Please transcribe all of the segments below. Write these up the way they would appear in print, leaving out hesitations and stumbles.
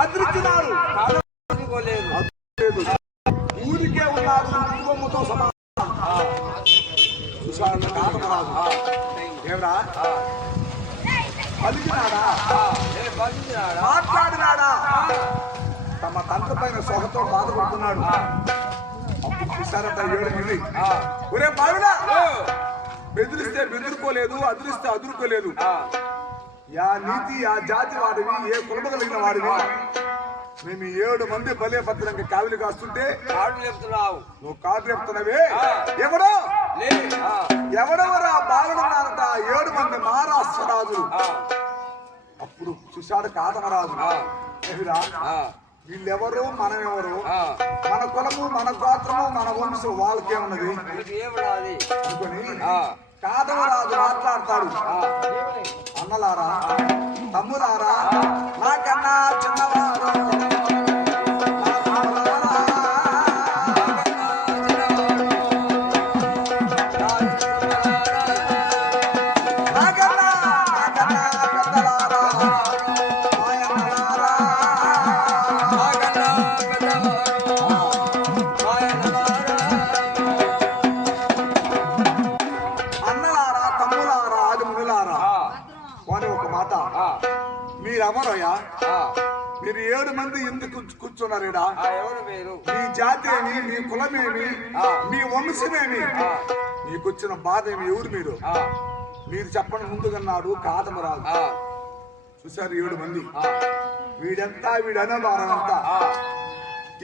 అదృచ్చినాడు ఊరికే ఉన్నారు కుటుంబంతో సమానం చూసాడు కాకమరాజు ఏమరా పలికినాడా మాట్లాడినాడా తమ తండ్రి పైన సొగతో బాధపడుతున్నాడు. అప్పుడు చూసారట 7 మంది ఒరే బాలుడా బెదిరిస్తే బెదిరుకోలేదు అదురిస్తే అదురుకోలేదు. యా నీతి ఆ జాతి వాడివి ఏ కులమ కలిగిన వాడివి మేము 7 మంది బలే భద్రంగా కావిలి కాస్తుంటే కాడు చెప్తున్నావు నువ్వు కాదు చెప్తున్నావే ఎవడెవరా బాలుడున్నారట 7 మంది మహారాష్ట్ర రాజులు. అప్పుడు చూశాడు కాదమరాజు వీళ్ళెవరు మనమెవరు మన కులము మన గోత్రము మన వంశం వాళ్ళకేమున్నది అనుకుని కాదమరాజు మాట్లాడతాడు. అన్నలారా తమ్ములారా నాకన్నా చిన్నవారు మీరెవరయ్యా మీరు 7 మంది ఎందుకు కూర్చున్నారేడా మీ జాతి ఏమి మీ కులమేమి మీ వంశమేమి మీకొచ్చిన బాధ ఏమి ఎవరు మీరు చెప్పండి ముందుగన్నాడు కాదమరాజు. చూసారు 7 మంది వీడంతా వీడనబారంతా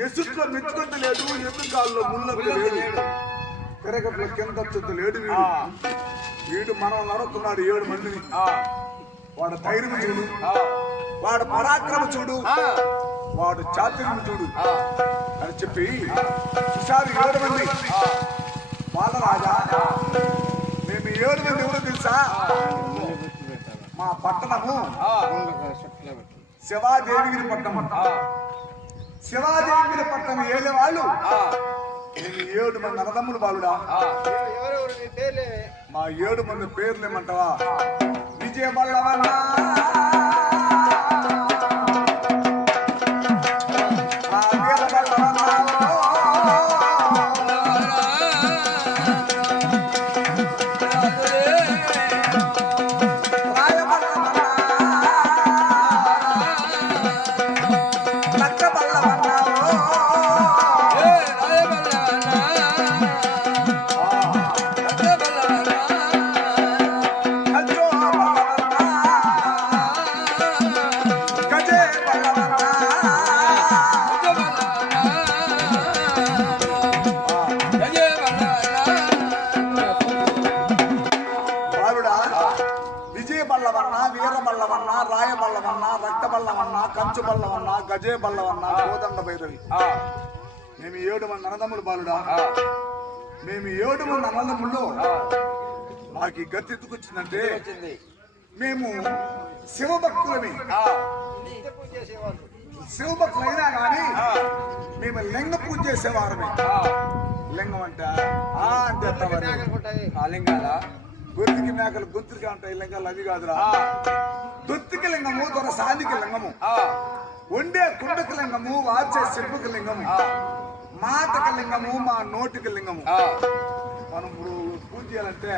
ఎసుట్లో మెచ్చుకుంట లేదు ఎదురుగాల్లో ముళ్ళకు లేదు తిరగట్లో కింద లేడు వీడు మనం నడుతున్నాడు 7 మందిని. వాడు ధైర్యం చూడు వాడు పరాక్రమ చూడు వాడు చాతుర్యం చూడు అని చెప్పి చూసారు 7 మంది బాలరాజా మేము 7 మంది ఎవరో తెలుసా మా పట్టణము శివాదేవిగిరి పట్టణం. శివాదేవిగిరి పట్టణం ఏలే వాళ్ళు మేము 7 మంది అన్నదమ్ములు బాలుడా. మా 7 మంది పేర్లు ఏమంటావా విజయ బల్లవన్న కంచు బల్లవన్న గజే బల్లవన్న కోదండ భైరవి మేము 7 మంది అన్నదమ్ములు బాలుడా. మేము 7 మంది అన్నదమ్ముళ్ళు మాకు ఈ గతి ఎత్తుకొచ్చిందంటే మేము శివభక్తులమి. శివభక్తులు అయినా కానీ మేము లింగ పూజ చేసేవారమే. లింగం అంటే లింగాల గొంతుకి మేకలు గొంతుగా ఉంటాయి లింగాలు అవి కాదురా. దొత్తికి లింగము దొర సాదికి లింగము వండే కుండకి లింగము వాచే చెప్పుకి లింగము మాటకి లింగము మా నోటికి లింగము. మనం ఇప్పుడు పూజ చేయాలంటే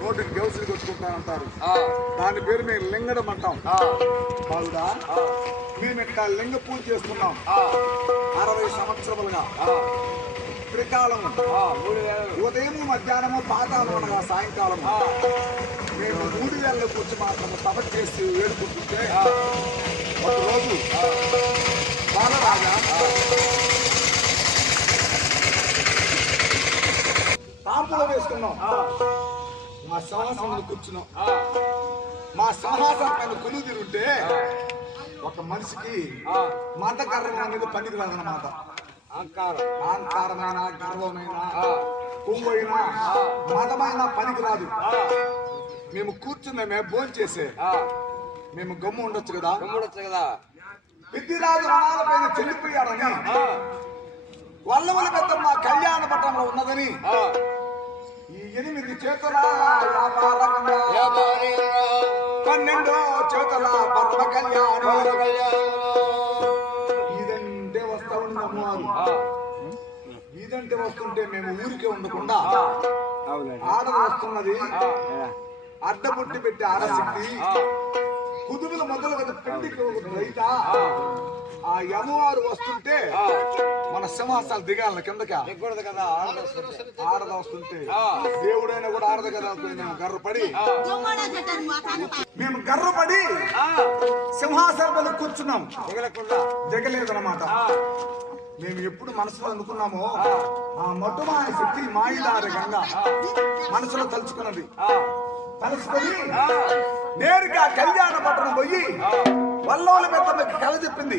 నోటికి గౌసులు కొట్టుకుంటానంటారు దాని పేరు మేము లింగడం అంటాం. బాగుదా మేము ఇక్కడ లింగ పూజ చేస్తున్నాం 60 సంవత్సరాలుగా. త్రికాలము ఉదయం మధ్యాహ్నము పాతాళం అనగా సాయంకాలము మేము 3 వేల కూర్చి మాత్రము తపస్సు చేసి వేడుకుంటుంటే ఒకరోజు బాలరాజా తాంపులో వేసుకున్నాం. మా సింహాసనం మీద కూర్చున్నాం. మా సింహాసనం పైన కొలువు తిరుగుంటే ఒక మనిషికి మతకర్రం అనేది పనికి రాదన్నమాట. అహంకారమైన గర్వమైన కొవ్వైనా మతమైన పనికి రాదు. మేము కూర్చున్నామే భోజనం చేసే మేము గమ్ము ఉండొచ్చు కదా. విద్యురాజు రణాల పైన చెల్లిపోయాడని వల్లవల పెద్దమ్మ కళ్యాణ పట్టణంలో ఉన్నదని ఈ 8 చేతుల 12 చేతుల పరమ కళ్యాణం ఇదంటే వస్తా ఉంది అమ్మవారు. ఇదంటే వస్తుంటే మేము ఊరికే ఉండకుండా ఆడలు వస్తున్నది అడ్డబుట్టి పెట్టి ఆడశక్తి కుదుపుల మొదలు కదా పెళ్లికి రైత ఆ యమవారు వస్తుంటే మన సింహాసాలు దిగాల కిందకి కదా ఆడద వస్తుంటే దేవుడైనా కూడా ఆడదు కదా మేము గర్రపడి సింహాసనం కూర్చున్నాం దిగలేదన్నమాట. మేము ఎప్పుడు మనసులో అనుకున్నామో ఆ మొట్టమొదటి శక్తి మాయిదారి గంగ మనసులో తలుచుకున్నది. తలుచుకొని నేరుగా కళ్యాణ పట్టణం పోయి వల్లోల పెద్దమ్మకి కళ చెప్పింది.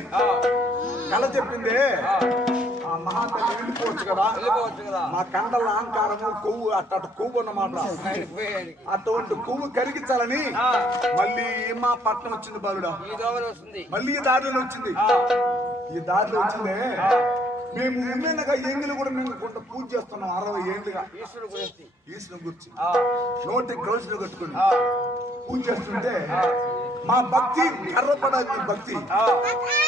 ఆ మహాతల్లి వెళ్ళిపోవచ్చు కదా, మా కండల అహంకారము కొవ్వు అట్ట కొవ్వు అన్నమాట. అటువంటి కొవ్వు కరిగించాలని మళ్ళీ మా పట్టణం వచ్చింది బాలుడా. మళ్ళీ ఈ దారిలో వచ్చింది. మేము ఉమ్మేనగా ఎంగిలు కూడా మేము కొంత పూజ చేస్తున్నాం 60 ఏళ్ళుగా. ఈశ్వరుని గురించి నోటి గౌసులు కట్టుకుని పూజ చేస్తుంటే మా భక్తి గర్వపడాలి. భక్తి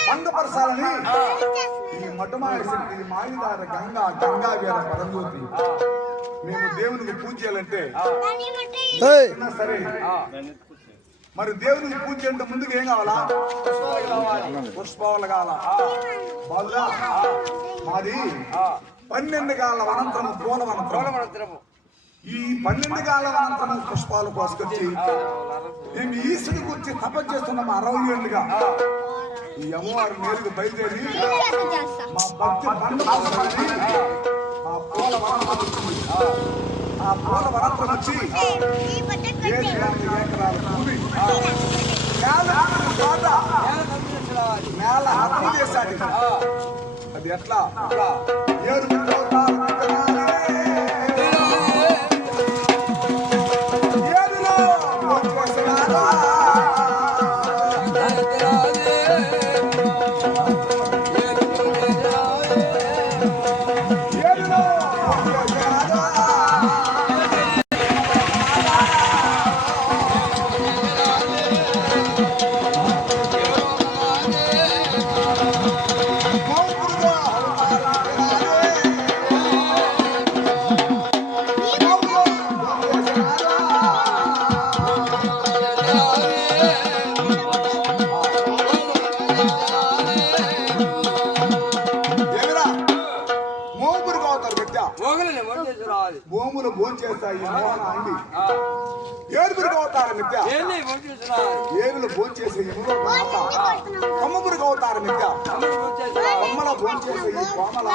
భంగపరచాలని ఈ మొట్టమొదటి శక్తి మాయిదార గంగా వీర పరంజ్యోతి మేము దేవునికి పూజ చేయాలంటే సరే. మరి దేవునికి పూజ చేయంటే ముందుకు ఏం కావాలా? పుష్పాలు కావాలా? బాగా మాది 12 గాల వనంతరము పూల వనంతరము. ఈ 12 గాల వనంతరము పుష్పాలు కోసుకొచ్చి మేము ఈశ్వరుడి గురించి తపస్సు చేస్తున్నాము 60 ఏళ్ళుగా. ఈ అమ్మవారు నేరుగా బయలుదేరి మా భక్తి బంధువులని ఆ పూల వనంతరం వచ్చింది. ఆ పూల వనంతరం వచ్చి ఏకరాల భూమి నేల హక్కు చేశాడు. అది ఎట్లా? భూములు భోంచేస్తాయి అండి. ఏడుగురికి అవుతారు మిథ్య. ఏడులు భోంచేసే కొమ్మగురికి అవుతారు మిథ్య. కొమ్మల భోంచేసే కోమల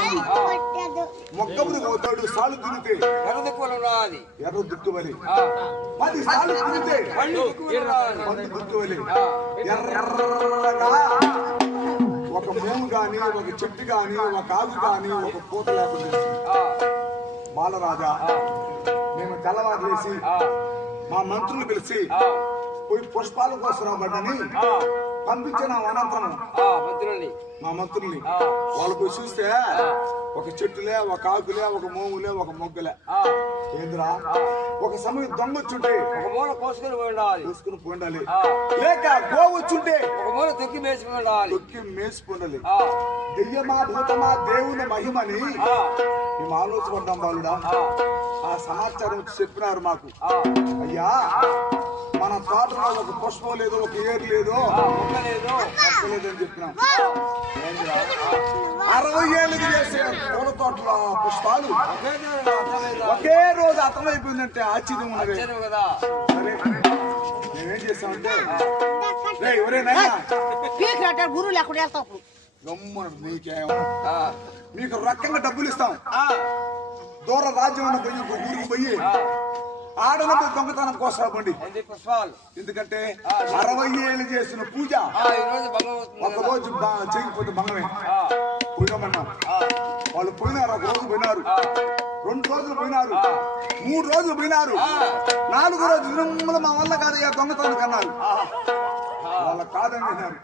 మొక్కమురికి అవుతాడు. సాలు తిరిగితే ఎర్ర దుక్కువలి 10 సార్లు తిరిగితే పండు దుక్కువలి ఎర్రగా ఒక మూము గాని ఒక చెట్టు గాని ఒక ఆకు గాని ఒక పూత లేకుండా బాలరాజా మేము తెల్లవారు వేసి మా మంత్రులు పిలిచి పోయి పుష్పాల కోసం రాబడ్డని పంపించిన అనంతరం మా మంత్రుల్ని వాళ్ళు పోయి చూస్తే ఒక చెట్టులే ఒక ఆకులే ఒక మోములే ఒక మొగ్గలే. ఏంద్రా ఒక సమయం దొంగ వచ్చుంటే ఒక మూల కోసుకుని పోండాలి, లేక గో వచ్చుంటే ఒక మూల తొక్కి మేసిపోండాలి. దెయ్యమా భూతమా దేవుని మహిమని మేము ఆలోచపడ్డాం బాలుడా. ఆ సమాచారం వచ్చి చెప్పినారు మాకు. అయ్యా మన తోటలో ఒక పుష్పం లేదు, ఒక ఏరు లేదు, లేదని చెప్పినాం. 60 ఏళ్ళకి చేసే పూల తోటలో పుష్పాలు ఒకే రోజు అర్థమైపోయిందంటే ఆశ్చర్యం ఉన్నది కదా. సరే మేమేం చేస్తామంటే మీకు రకంగా డబ్బులు ఇస్తాం. దూర రాజ్యం పోయి ఊరికి పోయి ఆడనప్పుడు దొంగతనం కోసరాబండి. ఎందుకంటే 60 ఏళ్ళు చేసిన పూజ ఒక రోజు చేయకపోతే భంగమే. పోయినామన్నా వాళ్ళు పోయినారు. 1 రోజు పోయినారు, 2 రోజులు పోయినారు, 3 రోజులు పోయినారు, 4వ రోజు నిర్మల మా వల్ల కాదయ్యా దొంగతనం కన్నారు. వాళ్ళ కాదని విన్నారు.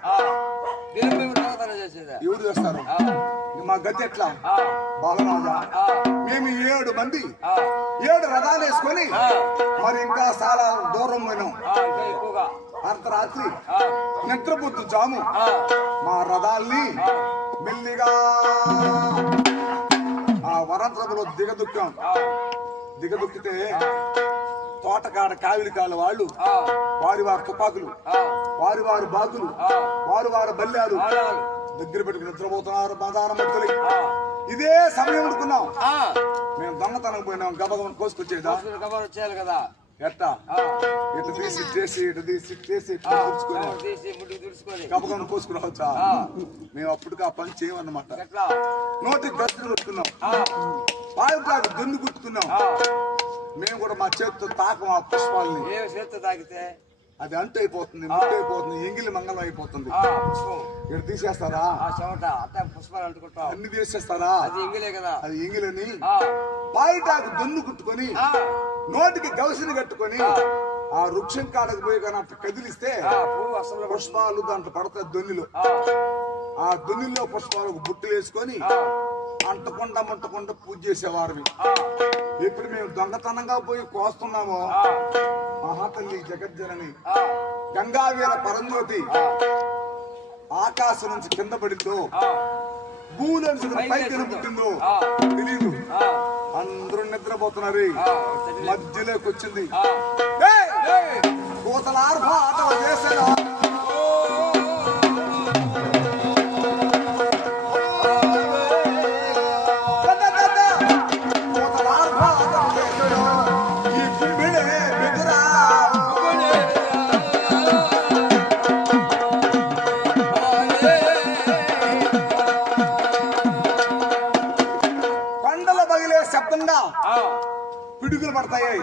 ఎవరు చేస్తారు? మా గతి ఎట్లా? బాలరాజా మేము 7 మంది 7 రథాలు వేసుకొని మరి ఇంకా చాలా దూరం పోయినాం. అర్ధరాత్రి నిద్రపోతు జాము మా రథాల్ని మెల్లిగా ఆ వరంత్రములో దిగదుక్కితే తోటకాడ కావిలి కాల వాళ్ళు వారి తుపాకులు వారి బాతులు వారి బల్లాలు దగ్గర పెట్టుకుని నిద్రపోతున్నారు ప్రధానమంత్రి. ఇదే సమయం అనుకున్నాం మేము దొంగతనం పోయినాం. గబగబను కోసుకొచ్చేదా కదా ఎట్టా ఇటు తీసి గబగబను కోసుకురావచ్చా? మేము అప్పటికి ఆ పని చేయమన్నమాట. నోటికి గస్తులు కొట్టుకున్నాం, పాయుటాకు దున్ను గుర్తుకున్నాం. మేము కూడా మా చేతితో తాకం ఆ పుష్పాలని. చేతితో తాకితే అది అంటు అయిపోతుంది, ముట్టు అయిపోతుంది, ఎంగిలి మంగళం అయిపోతుంది. ఇక్కడ తీసేస్తారా? పుష్పాలు అంటుకుంటాం, అన్ని తీసేస్తారా? అది ఎంగిలే కదా. అది ఎంగిలని పాయిటాకు దొన్ను కుట్టుకొని నోటికి గౌసిని కట్టుకొని ఆ వృక్షం కాడకు పోయి కానీ అట్లా కదిలిస్తే పుష్పాలు దాంట్లో పడతాయి దొన్నిలో. ఆ దొన్నిలో పుష్పాలకు బుట్టలు వేసుకొని అంటకుండా పూజ చేసేవారిని. ఇప్పుడు మేము దొంగతనంగా పోయి కోస్తున్నాము. మహాతల్లి జగజ్జనని గంగావీర పరంజ్యోతి ఆకాశం నుంచి కింద పడిందో భూమి నుంచి పైకి పుట్టిందో తెలీదు. అందరూ నిద్రపోతున్నారు. మధ్యలోకి వచ్చింది కోతలార్భ ఆట చేసేదా. పిడుగులు పడతాయి.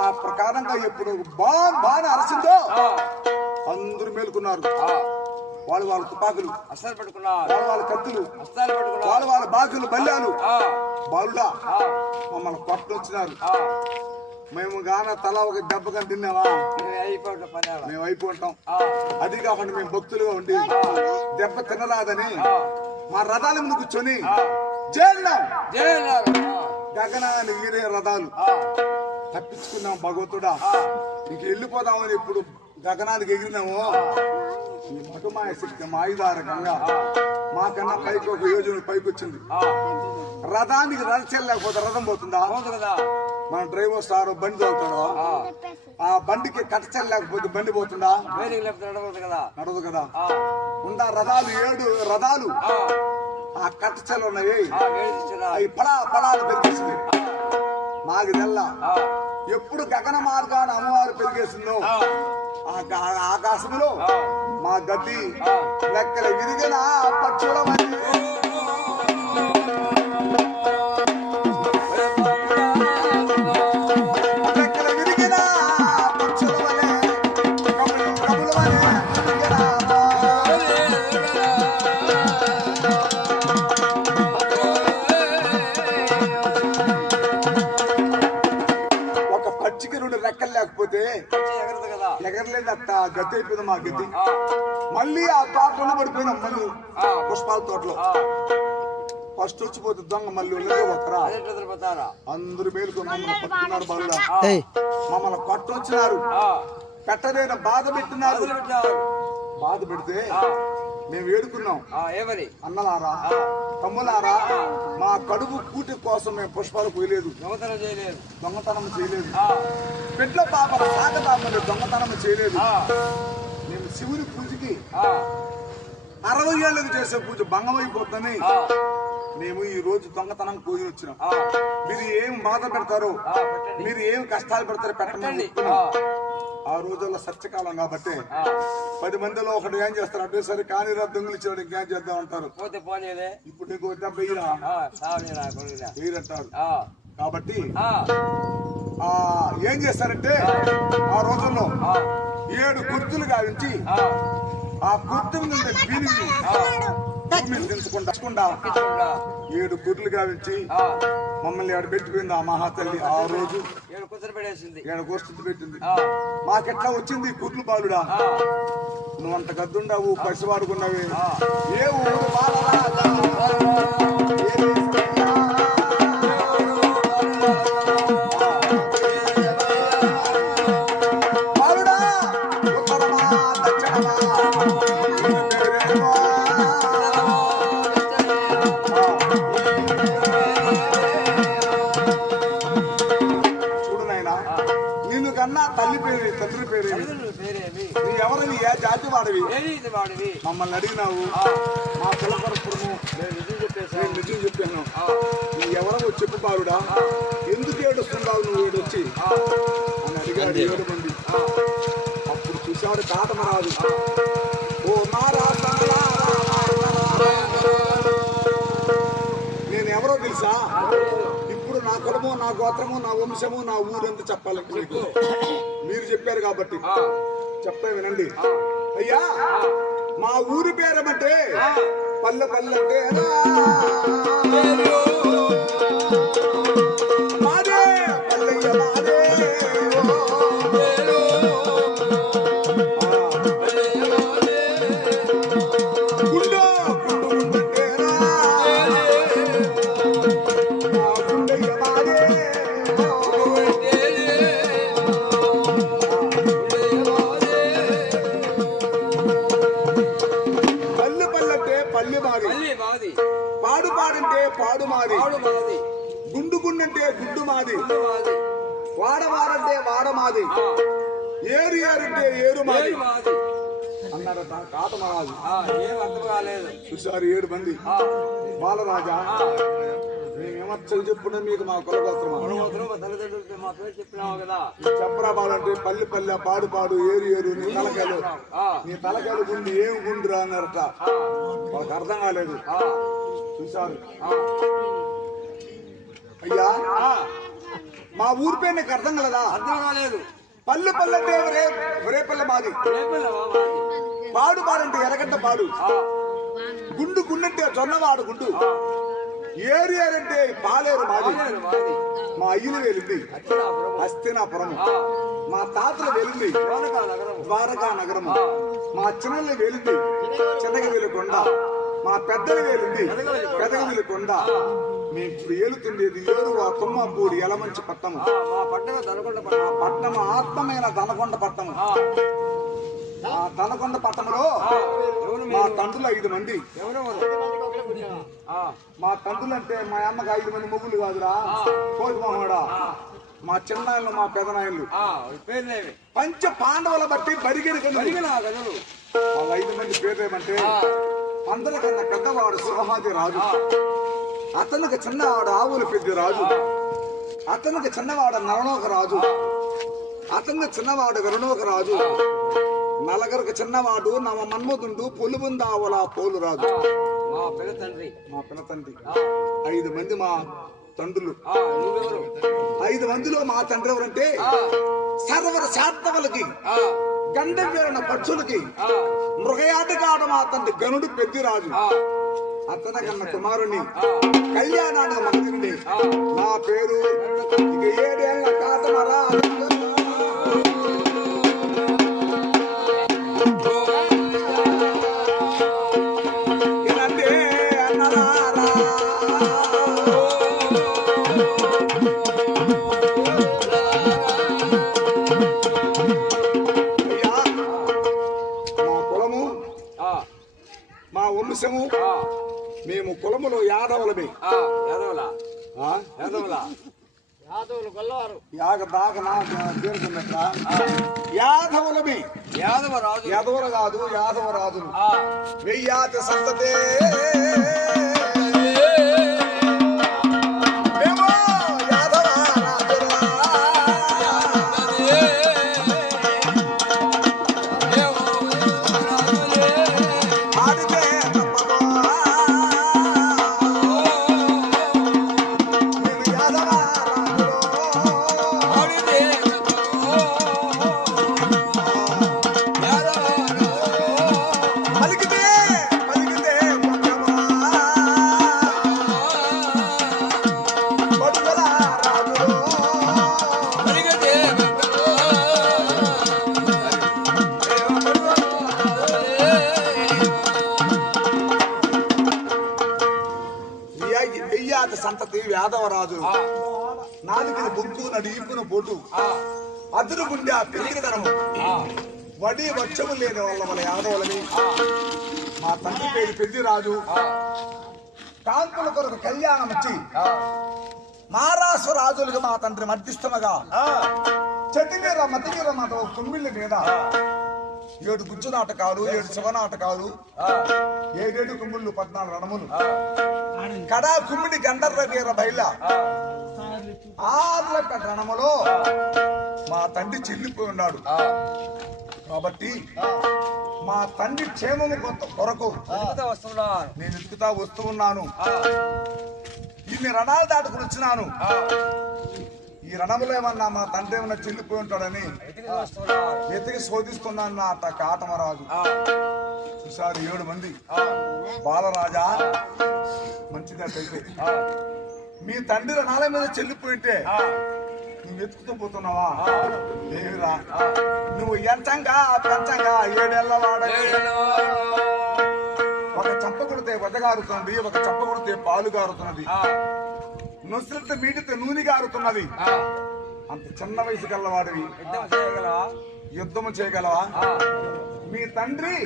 ఆ ప్రకారంగా ఎప్పుడు బాగా అరసిందో అందరూ మేలుకున్నారు. వాళ్ళ తుపాకులు అస్సాలు పెట్టుకున్నారు, వాళ్ళ కత్తులు అస్సాలు పెట్టుకున్నారు, వాళ్ళ బాకులు బల్లాలు బాలుడా మమ్మల్ని పట్టుకొచ్చినారు. మేము గాన తల ఒక దెబ్బగా తిన్నావా? మేము అయిపోతాం. అది కాకుండా మేము భక్తులుగా ఉండి దెబ్బ తినరాదని మా రథాల ముందు కూర్చొని గగనాన్ని ఈరే రథాలు తప్పించుకున్నాం. భగవంతుడా ఇంక వెళ్ళిపోదామని ఇప్పుడు గగనానికి ఎగిరినాము. ఈ మటుమాయ శక్తి మాయుధారకంగా మాకన్నా పైకి ఒక యోజన పైకి వచ్చింది. రథానికి రథచెల్లలేకపోతే రథం పోతుందా? మన డ్రైవర్ సార్ బండి తోలుతాడు, ఆ బండికి కట్టచెల్లలేకపోతే బండి పోతుందా? నడవదు కదా. ఉందా రథాలు 7 రథాలు ఆ కట్టచెలు ఉన్నాయి. అవి పడాలు పెరిగేసింది. మాకు తెల్ల ఎప్పుడు గగన మార్గాన్ని అమ్మవారు పెరిగేసిందో ఆకాశంలో మా గడ్డి లెక్కల విరిగిన పక్షులమని లెక్కల విరిగిన పక్షులమనే కబులమనే రెక్కలు లేకపోతే ఎగరలేదు. అట్ట గతి అయిపోయింది మా గతి. మళ్ళీ ఆ తోటలో పడిపోయినాం. మళ్ళీ పుష్పాల తోటలో ఫస్ట్ వచ్చిపోతే దొంగ మళ్ళీ పోతారా? అందరూ మేలుకొని మమ్మల్ని పట్టుకున్నారు. బాలుడా మమ్మల్ని కొట్టొచ్చినారు, పెట్టలేని బాధ పెట్టినారు. బాధ పెడితే మేము వేడుకున్నాం. ఏమని? అన్నలారా తమ్ములారా, మా కడుపు కూటి కోసం మేము పుష్పాలు పోయలేదు, దొంగతనం చేయలేదు. బిడ్డ పాపల సాగతామని దొంగతనం చేయలేదు. మేము శివుని పూజకి 60 ఏళ్ళకి చేసే పూజ భంగం అయిపోతుందని మేము ఈ రోజు దొంగతనం పోయి వచ్చినాం. మీరు ఏం బాధ పెడతారో, మీరు ఏం కష్టాలు పెడతారో పెట్టండి. ఆ రోజుల్లో సత్యకాలం కాబట్టి 10 మందిలో ఒకటి ఏం చేస్తారు అంటే సరే కానీ దొంగలు ఇచ్చేవాడు ఇంకేం చేద్దాం అంటారు. ఇప్పుడు నీకు వెయ్యరంటారు. కాబట్టి ఏం చేస్తారంటే ఆ రోజుల్లో 7 గుర్తులు గావించి ఆ గుర్తు మీద దించకుండా 7 గుర్తులు గావించి మమ్మల్ని ఆడ పెట్టిపోయింది ఆ మహాతల్లి. ఆ రోజు 7 కూర్చుని పెట్టింది. మాకెట్లా వచ్చింది కుర్లు బాలుడా? నువ్వు అంత గద్దుండావు, పసివాడుకున్నావి. ఏ ఊరు బాలుడా జాతి వాడివి ఏ రీతి వాడివి మమ్మల్ని అడిగినావు మా కులపరపురము నేను నిజం చెప్పేసా నేను నిజం చెప్పాను నువ్వు ఎవరో చెప్పు బాలుడా ఎందుకు ఏడుస్తున్నావు నువ్వు ఏడొచ్చి అని అడిగాడు 7 మంది అప్పుడు చూసాడు కాటమరాజు ఓ మహారాజా నేను ఎవరో తెలుసా ఇప్పుడు నా కులము నా గోత్రము నా వంశము నా ఊరంతా చెప్పాలంటే మీకు మీరు చెప్పారు కాబట్టి చెప్తా వినండి అయ్యా మా ఊరి పేరమంటే పల్లె పల్లె మాదే పల్లెయ్య మాదే గుండో గుండు గుండంటేనా గుండయ్య మాదే పల్లె పల్లెంటే పల్లె మాది పాడు పాడంటే పాడు మాది గుండు గుండంటే గుడ్డు మాది వాడవారంటే వాడ మాది ఏరు ఏరంటే ఏరు మాది అన్నారట కాటమరాజు ఏం అర్థం కాలేదు చూసారు 7 మంది బాలరాజా మేమేమచ్చలు చెప్పుడే మీకు మా కులగోత్రమా మా తల్లిదండ్రులకి మా పేరు చెప్పినావు కదా చెప్పరా బాలంటే పల్లె పల్లె పాడు పాడు ఏరు ఏరు నీ తలకాయలు గుండు ఏం గుండురా అన్నారట వాళ్ళకి అర్థం కాలేదు చూసారు అయ్యా మా ఊరి పేరు నీకు అర్థం కలదా అర్థం కాలేదు పల్లె పల్లె అంటే ఒరే పల్లె మాది పాడు పాడంటే ఎరగడ్డ పాడు గుండు గుండంటే జొన్నవాడు గుండు ఏరు ఏరంటే పాలేరు మాది మా అయ్యలు వెళ్ళింది హస్తినాపురం మా తాతలు వెళ్ళింది ద్వారకా నగరము మా చిన్నలు వెళ్ళింది చిన్నగవేలి కొండ మా పెద్దలు వేలింది పెదగవేలి కొండ మేము ఇప్పుడు ఏలుతుండేది ఏరువా తుమ్మపూడి ఎలమంచి పట్టము పట్టణము ఆత్మమైన దనకొండ పట్టము ఆ దనకొండ పట్టణంలో మా తండ్రులు 5 మంది మా తండ్రులు అంటే మా అమ్మకి 5 మంది మొగుళ్ళు కాదురా కోటిమోహనుడా మా చిన్నాయలు మా పెదనాయలు పంచ పాండవుల బట్టి బరిగిన వాళ్ళ 5 మంది పేర్లేమంటే అందరికన్నా పెద్దవాడు సింహాది రాజు అతనికి చిన్నవాడు ఆవుల పెద్ద రాజు అతనికి చిన్నవాడు నరనోక రాజు అతనికి చిన్నవాడు గరుణోక రాజు నలగరకు చిన్నవాడు నవ మన్మధుండు పొలుబుందావుల పోలు రాజు మా పిల్ల తండ్రి 5 మంది మా తండ్రులు 5 మందిలో మా తండ్రి ఎవరంటే సర్వర శాతవలకి గండవేరణ పక్షులకి మృగయాటగాడ మా తండ్రి గనుడు పెద్దిరాజు అతన కన్న కుమారుని కళ్యాణానికి మందిరిని నా పేరు ఇక 7 ఏళ్ల కాటమరా మా వంశము మేము కులములో యాదవులమే యాదవులమే యాదవులు కాదు యాదవ రాజులు వెయ్యాతి సంతతే సంతతి యాదవరాజు నాలుగు బుక్కు నడిపున పోటు అదురు గుండె ఆ పెరిగిదనము వడి వచ్చము లేని వాళ్ళ మన యాదవులని మా తండ్రి పేరు పెద్దిరాజు కాంతుల కొరకు కళ్యాణం వచ్చి మహారాష్ట్ర రాజులకు మా తండ్రి మధ్యస్థమగా చెట్టిమీర మధ్యమీర మాట కుమ్మిళ్ళ మీద 7 గుజ్జు నాటకాలు, 7 శివ నాటకాలు, 7 కుమ్ముళ్ళు, 14 రణములు, కడా కుమ్మిడి గంధర్వ వీర బయల 6 రణములో మా తండ్రి చెల్లిపోయి ఉన్నాడు. కాబట్టి మా తండ్రి క్షేమము కొరకు నేను ఎత్తుకుతా వస్తూ ఉన్నాను. ఇన్ని రణాలు దాటుకుని వచ్చినాను. ఈ రణములో ఏమన్నా మా తండ్రి ఏమన్నా చెల్లిపోయి ఉంటాడని ఎతికి శోధిస్తున్నాను. నా కాటమరాజు చూసారు 7 మంది. బాలరాజా మంచిదట్టయితే మీ తండ్రి రణాల మీద చెల్లిపోయింటే నువ్వు వెతుకుతూ పోతున్నావా? లేదురా, నువ్వు ఎంచంగా పెంచంగా 7 ఏళ్ల వాడ. ఒక చంప కొడితే వద్ద గారుతున్నది, ఒక చంప కొడితే పాలు గారుతున్నది, నొసలితే మీటితే నూనె గారుతున్నది. అంత చిన్న వయసు గల్లవాడివి యుద్ధము చేయగలవా? మీ తండ్రి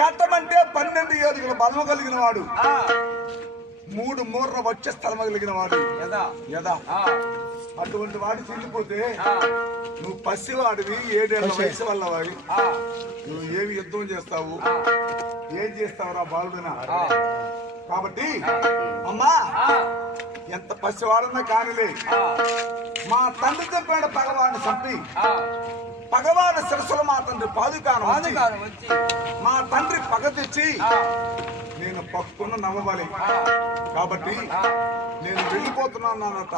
గట్టమంటే 12 ఏడుగుల బలము కలిగిన వాడు, 3 మూర్ర వచ్చే స్థలము కలిగిన వాడు యదా. అటువంటి వాడు చెల్లిపోతే నువ్వు పసివాడివి, 7 ఏళ్ల వయసు వల్ల వాడి, నువ్వు ఏమి యుద్ధం చేస్తావు? ఏం చేస్తావురా బాలుడినా? కాబట్టి అమ్మా ఎంత పసివాడన్నా కానిలే, మా తండ్రి చంపాడు పగవాడిని చంపి పగవాడి శిరస్సులు మా తండ్రి పాదుకాను మా తండ్రి పగ తెచ్చి నేను పక్కున్న నవ్వాలి. కాబట్టి నేను వెళ్ళిపోతున్నాను అన్నట.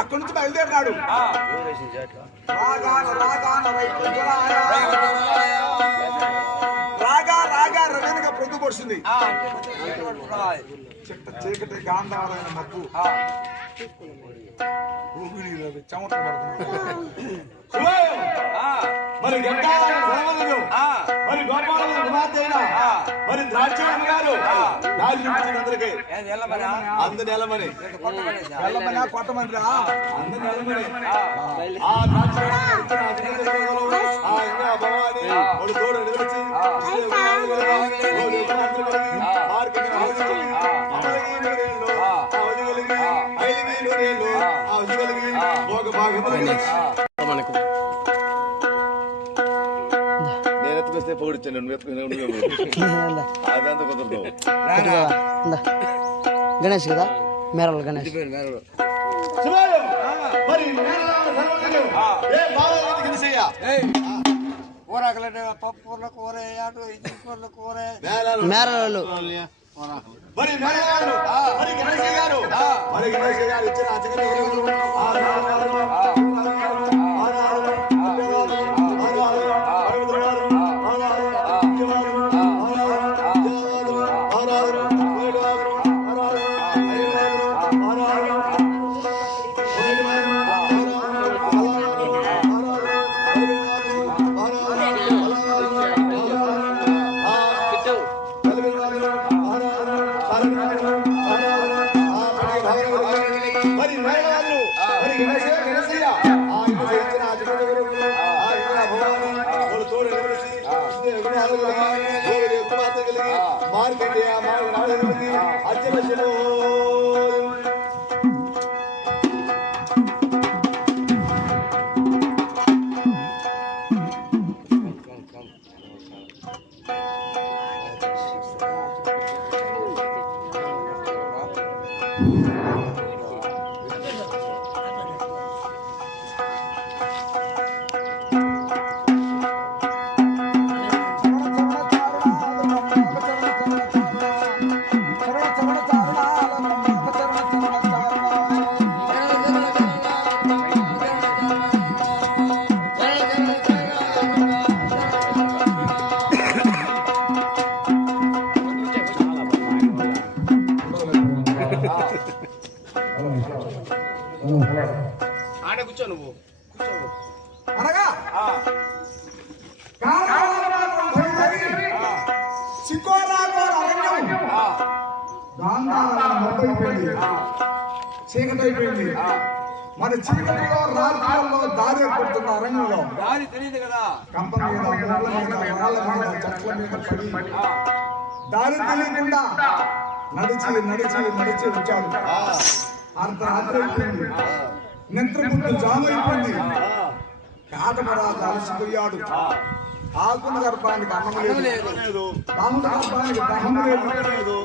అక్కడి నుంచి బయలుదేరినాడు. రాగా రాగా రవీనగా ప్రొద్దు పొడిచింది. చిట్ట చీకటి గాంధారైన మబ్బు చెమట పడుతుంది. మరి మరి గోపాల కుమార్తె మరి ద్రాక్షారామ గారు అందరికి అందు నెలమని నెలమని కొట్టమని అందు నెలమని నేనెత్తుకొస్తే పొగిడిచ్చాను, అదంతా కుదరదు. గణేష్ కదా, మేరల్ గణేష్. మేరలు మరి మరి గణేష్ గారు మరి గణేష్ గారు ఇచ్చిన ఆడ కూర్చో నువ్వు కూర్చో. అనగా చీకటి అయిపోయింది. మన చీకటిలో రాత్రుల్లో దారి పడుతున్న అరణ్యంలో దారి తెలియదు కదా. కంప మీద ముళ్ళ మీద రాళ్ళ మీద చెట్ల మీద పడి దారి తెలియకుండా నడిచి నడిచి నడిచి వచ్చాడు. అర్ధరాత్రి అయిపోయింది. నిద్రపుట్టు జాము అయిపోయింది. కాటమరాజు అలసిపోయాడు. ఆకుల గర్భానికి అన్నం లేదు, రాముల గర్భానికి దహం లేదు.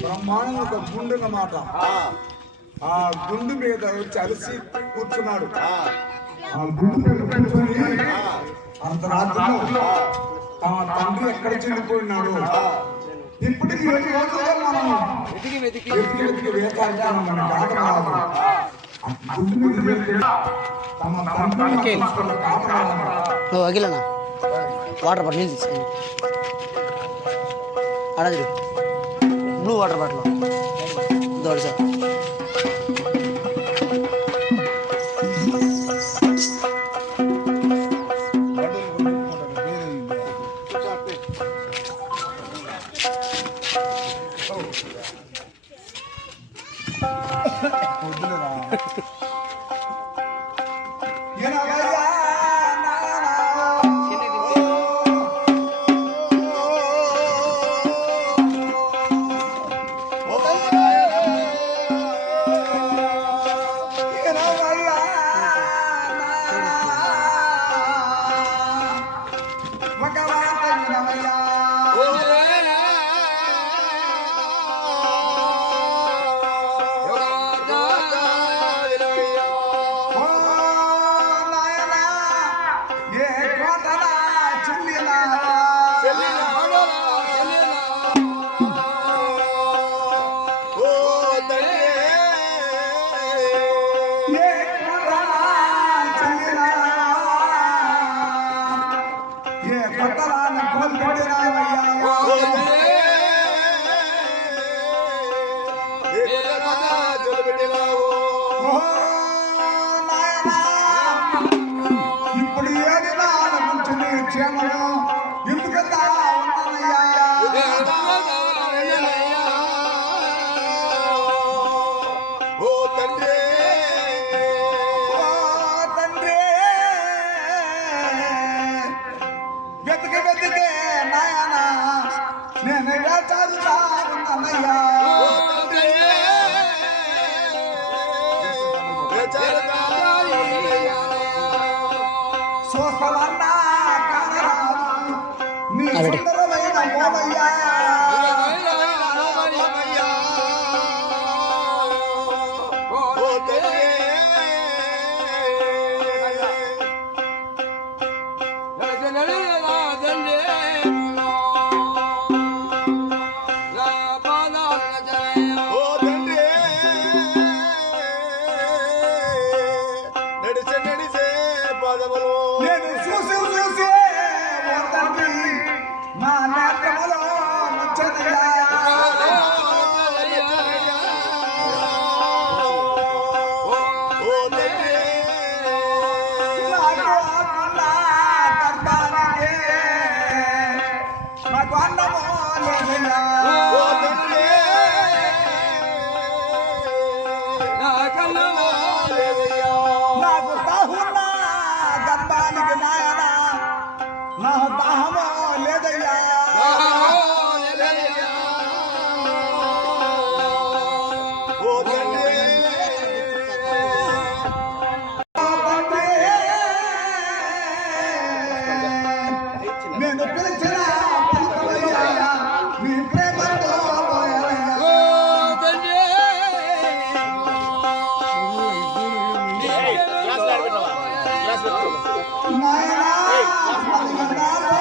బ్రహ్మాండం ఒక గుండె అన్నమాట. ఆ గుండు మీద వచ్చి అలసి కూర్చున్నాడు. ఆ గుండు మీద కూర్చొని అర్ధరాత్రిలో తమ తండ్రి ఎక్కడ చెందిపోయినాడు. ఇప్పటికి 7 రోజులుగా మనం వెతికి వెతికి వెతికి వేటాడుతున్నాం. మన కాటమరాజు గుండు మీద వేసుకుని తమ తండ్రి కాటమరాజు నువ్వు అగిలనా వాటర్ బాటిల్ నీళ్ళు తీసుకుని అడగదు బ్లూ వాటర్ బాటిల్ దోడు సార్ ఇప్పుడు ఏది నాలుగు క్షేమను ఎందుకన్నా వెతికి వెతికే నాయనా నేను చదువుతా ఉన్నానయ్యా. సోసలన్నా కానరాదు నీ సుందరమైన మోమయ్యా. నేను చూసి చూసి ఓ తండ్రి నా నేత్రములో ముచ్చటయ్యా. నాకు ఆకున్న గర్భానికే నాకు అన్నము లేదయ్యా. నాకు దాహున్న గర్భానికి నాయన నా దాహము లేదయ్యా. నేను పిలిచిన పలుకులయ్యా, నీ ప్రేమతో పోయాలయ్యా. నాయనా నాలో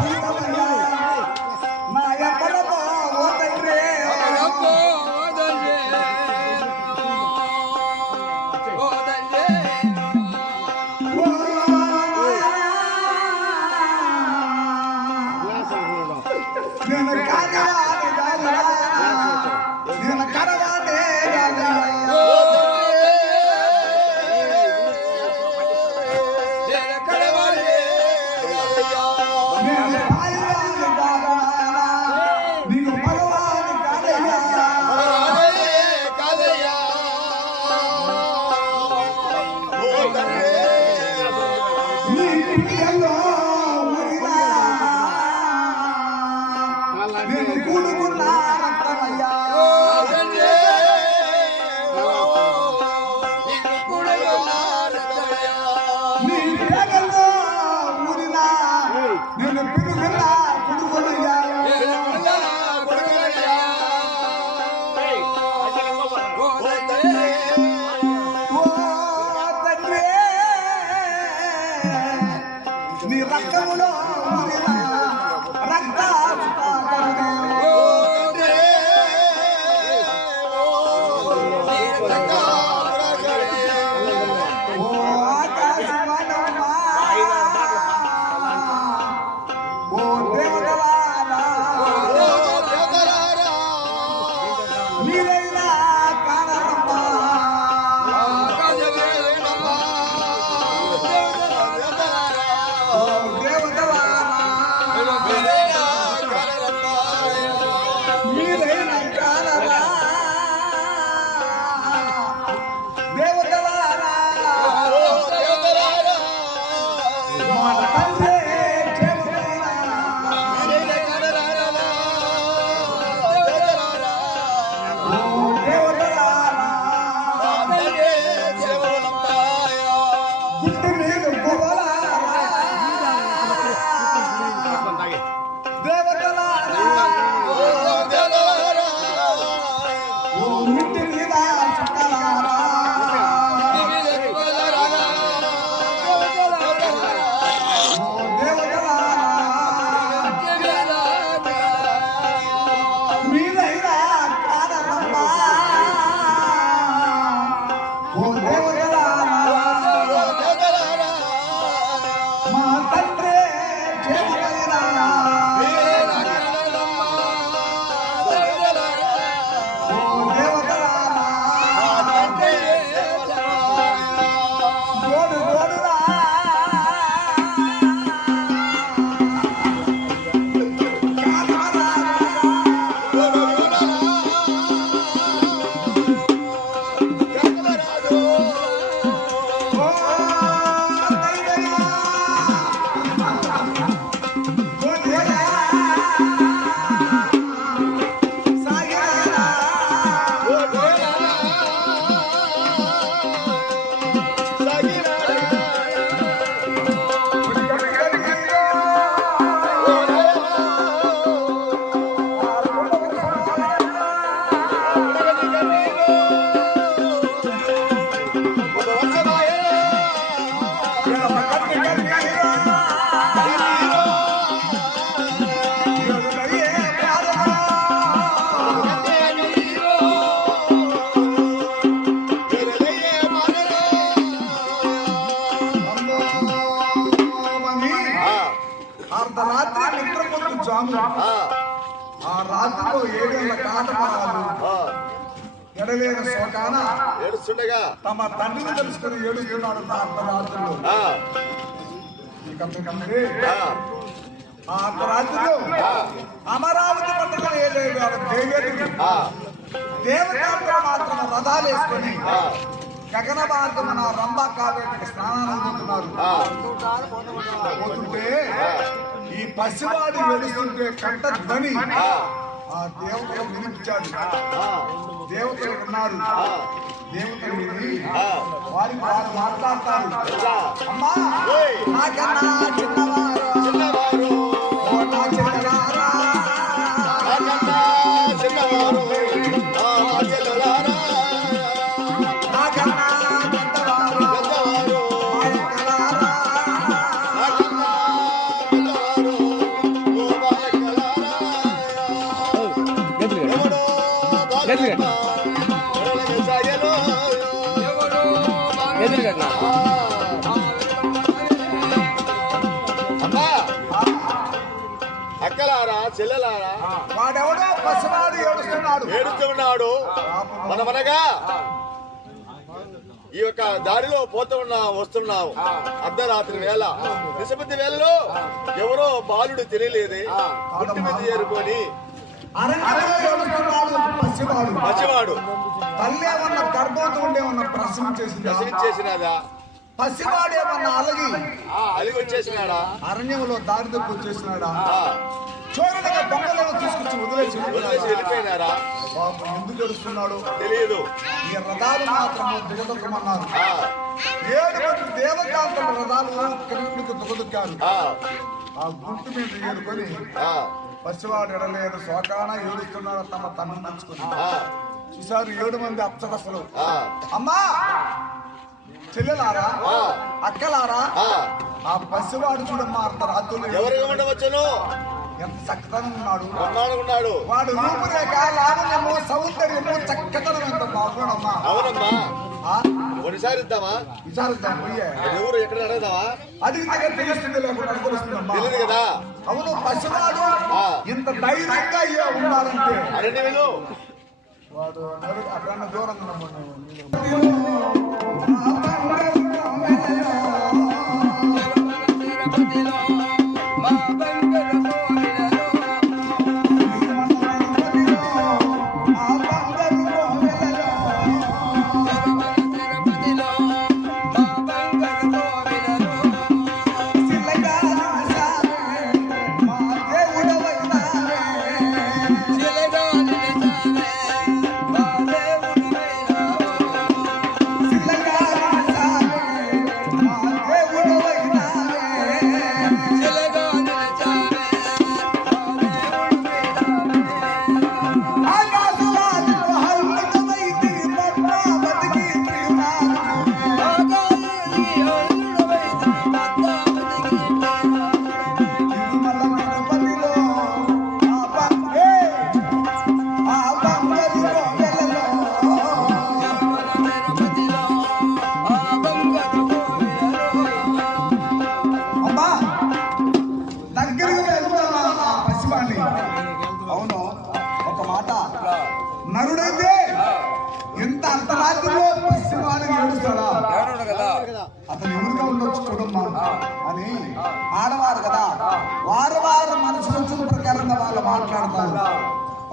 పలుకులయ్యా, నా ఎప్పలతో ఓ తండ్రి. నేను కాగవాడి రాజురా, నేను కరవాడి రాజురా. పిల్లల్లో ఊరిలా నేను కూడుకున్నా రక్తమయ్యా నీ పిల్లల్లో ఊరిలా నేను పిడుగులా కుడుకునయ్యా ఓ తండ్రి నీ రక్తములో ఊరిలా రక్త ఆ రాత్రిలో 7 కాటమరాలు ఎడలేని శోకాన ఏడుస్తుండగా తమ తండ్రిని తెలుసుకుని ఏడుస్తున్నాడు నా అర్ధరాత్రిలో. ఆ అర్ధరాత్రిలో అమరావతి పట్టణం ఏలేవాడు దేవేంద్రుడు దేవతాంతరం మాత్రం రథాలు వేసుకొని గగన మార్గమున రంభా కావేటికి స్నానాలు అందుతున్నారు. పోతుంటే ఈ పసివాడు ఏడుస్తుంటే కంట ధ్వని ఆ దేవతలు వినిపించాడు. దేవతలు ఉన్నారు. దేవతలు విని వారికి వారు మాట్లాడతారు. అమ్మా నాకన్నా చిన్నవారు ఓ నా చెల్లెలారా అక్కలారా చెల్లెలారా వాడెవడో పసివాడు ఏడుస్తున్నాడు. మనమనగా ఈ యొక్క దారిలో వస్తున్నావు అర్ధరాత్రి వేళ నిశబ్ద వేళలో ఎవరో బాలుడు తెలియలేదే పుట్టి మీద చేరుకొని పసివాడు తల్లి ఉన్న గర్భంతో ఉండే ఉన్న ప్రసవం చేసినదా పసివాడేమన్నా అలగి అలిగి వచ్చేసినాడా? అరణ్యంలో దారి తప్పి వచ్చేసినాడా? చూడగా దొంగలను తీసుకొచ్చి వదిలేసి వెళ్ళిపోయినారా? పాపం ఎందుకు గడుస్తున్నాడు తెలియదు. ఈ రథాలు మాత్రము దిగదొక్కమన్నారు. 7 మంది దేవకాంతల రథాలు కిందకు దుగదుక్కారు. ఆ గుంటు మీద ఏరుకొని పసివాడు ఎడలేదు శోకాన ఏడుస్తున్నాడు తమ తన్ను తెచ్చుకుని. చూసారు 7 మంది అప్సరసలు. అమ్మా చెల్లెలారా అక్కలారా ఆ పసివాడు చూడమ్మా అంత రాత్రులు ఎవరికి ఉండవచ్చును? ఎంత చక్కదనం ఉన్నాడు. ఉన్నాడు. వాడు రూపురేఖ లావణ్యము సౌందర్యము చక్కదనం ఎంత బాగున్నాడమ్మా. అవునమ్మా. ఒకసారి ఇద్దామా? విచారిద్దాం పోయే. ఎవరు ఎక్కడ అడగదామా? అడిగితే తెలుస్తుంది లేకుండా అనుకరిస్తుందమ్మా. తెలియదు కదా. అవును పసివాడు ఇంత ధైర్యంగా ఉండాలంటే అరెండి వీళ్ళు వాడు అక్కడ దూరంగా నరుడైతే ఎంత అర్ధరాత్రిలో పశ్చిమాన్ని ఏడుస్తాడా? అతను ఎవరుగా ఉండొచ్చు చూడమ్మా అని ఆడవారు కదా, వారు మనసు వచ్చిన ప్రకారంగా వాళ్ళు మాట్లాడతారు.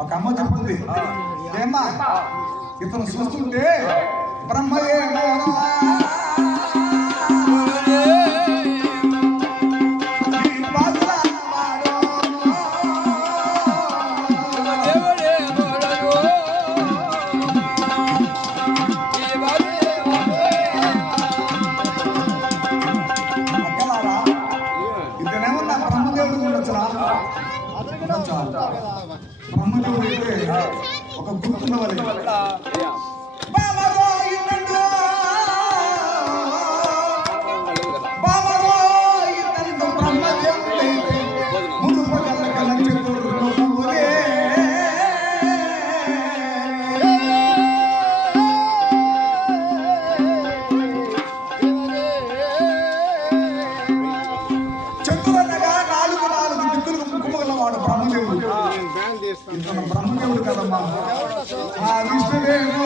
ఒక అమ్మ చెప్తుంది, ఏమ్మా ఇతను చూస్తుంటే బ్రహ్మయేమో బ్రహ్మదేవుడు అయితే ఒక గుర్తున్నవాళ్ళు బ్రహ్మదేవుడు కదమ్మా. ఆ విష్ణుదేవుడు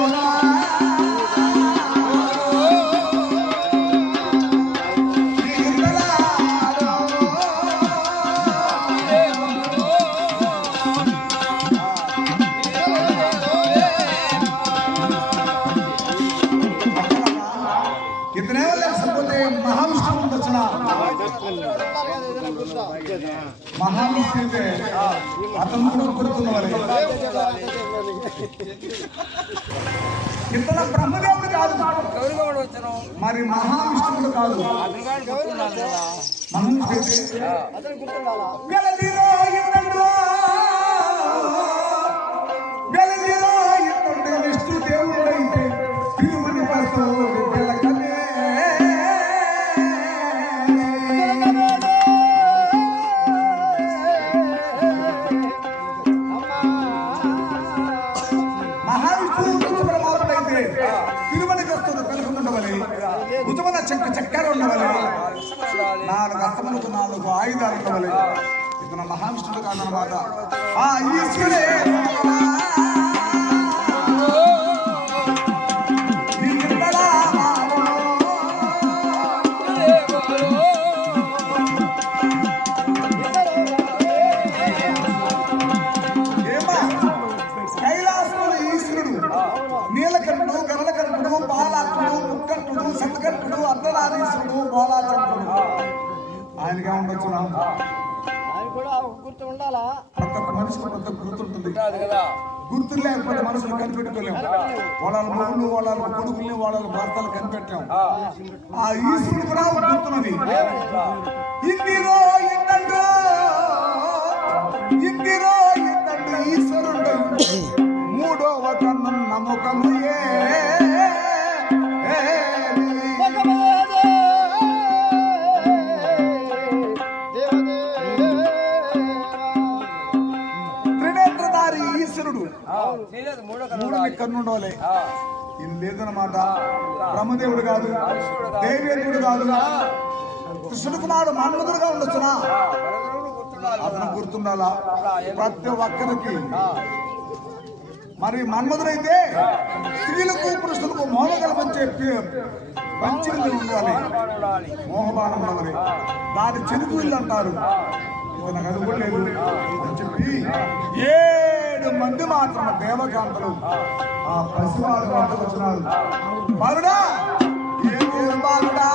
ఇతనే లేకపోతే మహావిష్ణువు వచ్చిన మహావిష్ణువే అతను కూడా కొడుతున్నవారు. ఇతను బ్రహ్మదేవుడు కాదు, మరి మహావిష్ణువుడు కాదు. విష్ణు దేవుడు అయితే తిరుమని పడుతూ తిరుమలకి వస్తుంది పెరుగుతుండవని భుజమున చక్కెర ఉండవని 4 హస్తములకు 4 ఆయుధాలు ఉండవని. ఇతను మహావిష్ణుడు కాదన్నమాట. ఆ ఈశ్వరే కైలాసంలో ఈశ్వరుడు నీలకంఠుడు, గరుడకంఠుడు, బాలాకుడు, ముక్కంఠుడు, శతకంఠుడు, అర్ధనారీశ్వరుడు బాలాచంద్రుడు ఆయనకే ఉండొచ్చు ఆయన కూడా గుర్తు ఉండాలా? ప్రతి ఒక్క మనిషికి ప్రతి ఒక్క గుర్తుంటుంది కదా గుర్తులు లేకపోతే మనసులు కనిపెట్టుకోలేము వాళ్ళ మొగుళ్ళు వాళ్ళ కొడుకుల్ని వాళ్ళ భర్తలు కనిపెట్టాం ఆ ఈశ్వరుడు కూడా ఒక గుర్తున్నది ఇందిరో ఇందండ్రో ఇందిరో ఇందండ్రు ఈశ్వరుడు మూడవ కన్ను నమ్మకమయ్యే త్రినేత్రధారి ఈశ్వరుడు నీలేదు మూడో కదా మూడుని కన్నుండోలే ఇది లేదన్నమాట బ్రహ్మదేవుడు కాదు దేవేంద్రుడు కాదు కృష్ణుడు కుమారుడు మన్మధుడుగా ఉండొచ్చునా గుర్తుండాలి అతను గుర్తుండాలా ప్రతి ఒక్కరికి మరి మన్మధుడైతే స్త్రీలకు పురుషులకు మోహ కల్పించే పంచిలు ఉండాలి ఉండాలి మోహబాణం ఉన్నది దాని చెరుకు ఇల్లు అంటారు ఇతను అది కూడా లేదు అని చెప్పి 7 మంది మాత్రం దేవకాంతలు ఆ పసివాడు వచ్చినారు బాలుడా ఏ బాలుడా